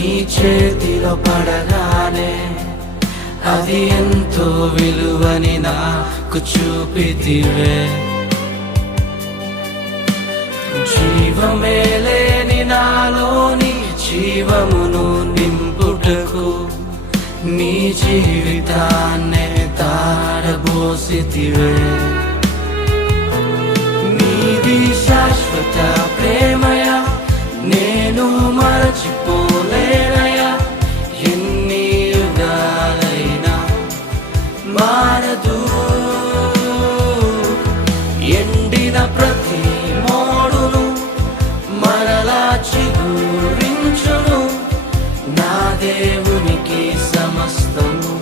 చేతిలో పడగానే అది ఎంతో విలువని నాకు చూపితివే. జీవమే లేని నాలోని జీవమును నింపుటకు నీ జీవితాన్నే తాడబోసితివే మారదు ఎండిన ప్రతి మోడును మరలా చిగురించును నా దేవునికి సమస్తము